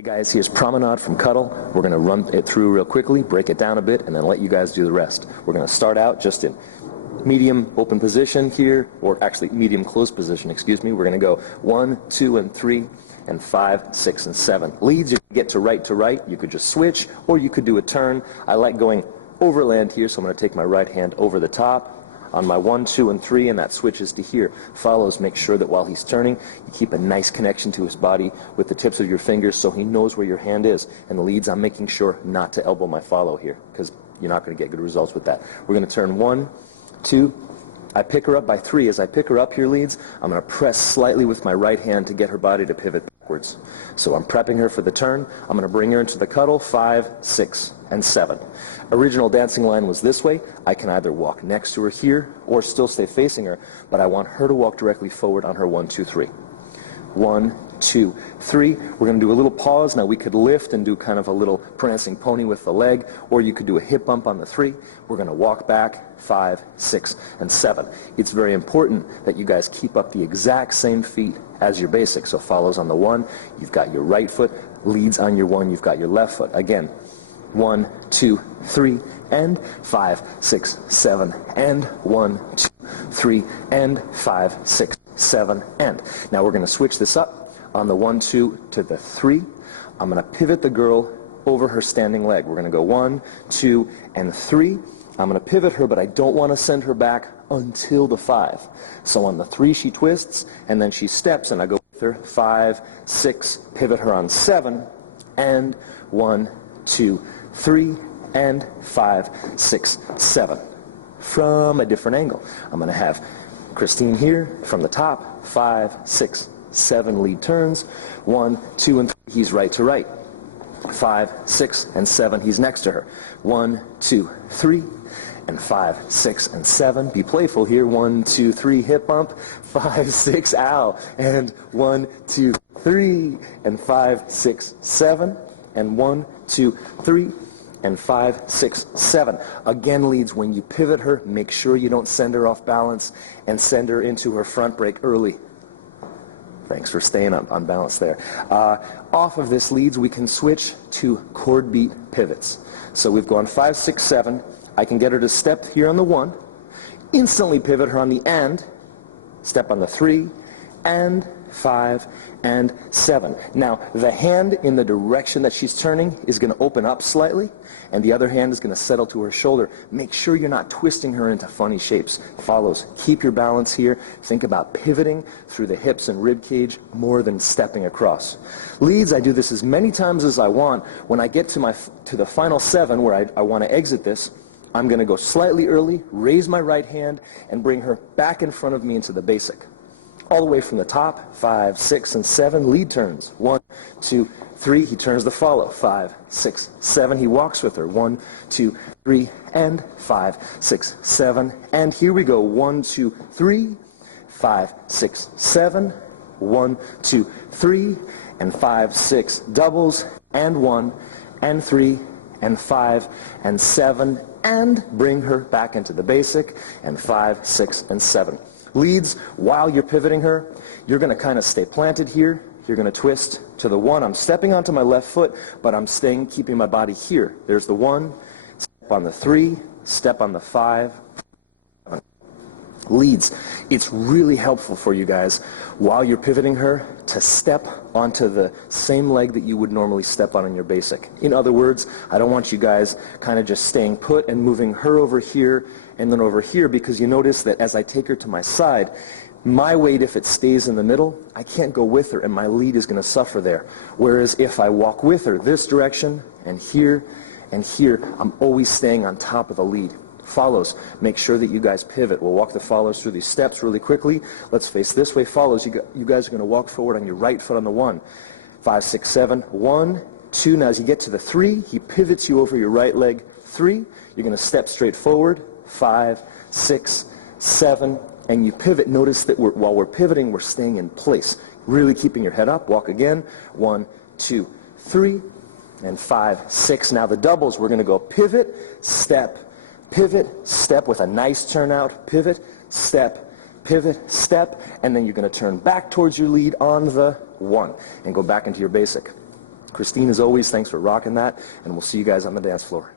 Hey guys, here's Promenade from Cuddle. We're going to run it through real quickly, break it down a bit, and then let you guys do the rest. We're going to start out just in medium open position here, or actually medium closed position, excuse me. We're going to go 1, 2, and 3, and 5, 6, and 7. Leads, you can get to right, you could just switch, or you could do a turn. I like going overland here, so I'm going to take my right hand over the top on my 1, 2, and 3, and that switches to here. Follows, make sure that while he's turning, you keep a nice connection to his body with the tips of your fingers so he knows where your hand is. And the leads, I'm making sure not to elbow my follow here, because you're not going to get good results with that. We're going to turn 1, 2, I pick her up by 3. As I pick her up here, leads, I'm going to press slightly with my right hand to get her body to pivot backwards. So I'm prepping her for the turn. I'm going to bring her into the cuddle, 5, 6, and 7. Original dancing line was this way. I can either walk next to her here or still stay facing her, but I want her to walk directly forward on her 1, 2, 3. 1, 2, 3. We're going to do a little pause. Now we could lift and do kind of a little prancing pony with the leg, or you could do a hip bump on the 3. We're going to walk back, 5, 6, and 7. It's very important that you guys keep up the exact same feet as your basic. So follows on the 1, you've got your right foot, leads on your 1, you've got your left foot. Again, 1, 2, 3, and 5, 6, 7, and 1, 2, 3, and 5, 6, 7, and. Now we're going to switch this up on the 1, 2 to the 3. I'm going to pivot the girl over her standing leg. We're going to go 1, 2, and 3. I'm going to pivot her, but I don't want to send her back until the 5. So on the 3 she twists, and then she steps, and I go with her, 5, 6, pivot her on 7, and 1, 2, 3, and 5, 6, 7. From a different angle. I'm going to have Christine here from the top, 5, 6, 7 lead turns, 1, 2, and 3, he's right to right. 5, 6, and 7, he's next to her. 1, 2, 3, and 5, 6, and 7. Be playful here. 1, 2, 3, hip bump. 5, 6, ow. And 1, 2, 3, and 5, 6, 7. And 1, 2, 3, and 5, 6, 7. Again, leads, when you pivot her, make sure you don't send her off balance and send her into her front break early. Thanks for staying on balance there. Off of this, leads, we can switch to chord beat pivots. So we've gone 5, 6, 7. I can get her to step here on the 1, instantly pivot her on the and, step on the 3, and 5, and 7. Now, the hand in the direction that she's turning is going to open up slightly, and the other hand is going to settle to her shoulder. Make sure you're not twisting her into funny shapes. Follows. Keep your balance here. Think about pivoting through the hips and rib cage more than stepping across. Leads, I do this as many times as I want. When I get to the final 7 where I want to exit this, I'm going to go slightly early, raise my right hand, and bring her back in front of me into the basic. All the way from the top, 5, 6, and 7, lead turns. 1, 2, 3, he turns the follow. 5, 6, 7, he walks with her. 1, 2, 3, and 5, 6, 7. And here we go. 1, 2, 3, 5, 6, 7. 1, 2, 3, and 5, 6, doubles, and 1, and 3, and 5, and 7, and bring her back into the basic, and 5, 6, and 7. Leads, while you're pivoting her, you're going to kind of stay planted here. You're going to twist to the 1. I'm stepping onto my left foot, but I'm keeping my body here. There's the 1, step on the 3, step on the 5. Leads, it's really helpful for you guys while you're pivoting her to step onto the same leg that you would normally step on in your basic. In other words, I don't want you guys kind of just staying put and moving her over here and then over here, because you notice that as I take her to my side, my weight, if it stays in the middle, I can't go with her and my lead is going to suffer there. Whereas if I walk with her this direction and here, I'm always staying on top of the lead. Follows, make sure that you guys pivot. We'll walk the follows through these steps really quickly. Let's face this way. Follows, you guys are going to walk forward on your right foot on the 1. 5, 6, 7. 1, 2. Now as you get to the 3, he pivots you over your right leg. 3, you're going to step straight forward. 5, 6, 7, and you pivot. Notice that while we're pivoting, we're staying in place. Really keeping your head up. Walk again. 1, 2, 3, and 5, 6. Now the doubles, we're going to go pivot, step, with a nice turnout, pivot, step, and then you're going to turn back towards your lead on the 1 and go back into your basic. Christine, as always, thanks for rocking that, and we'll see you guys on the dance floor.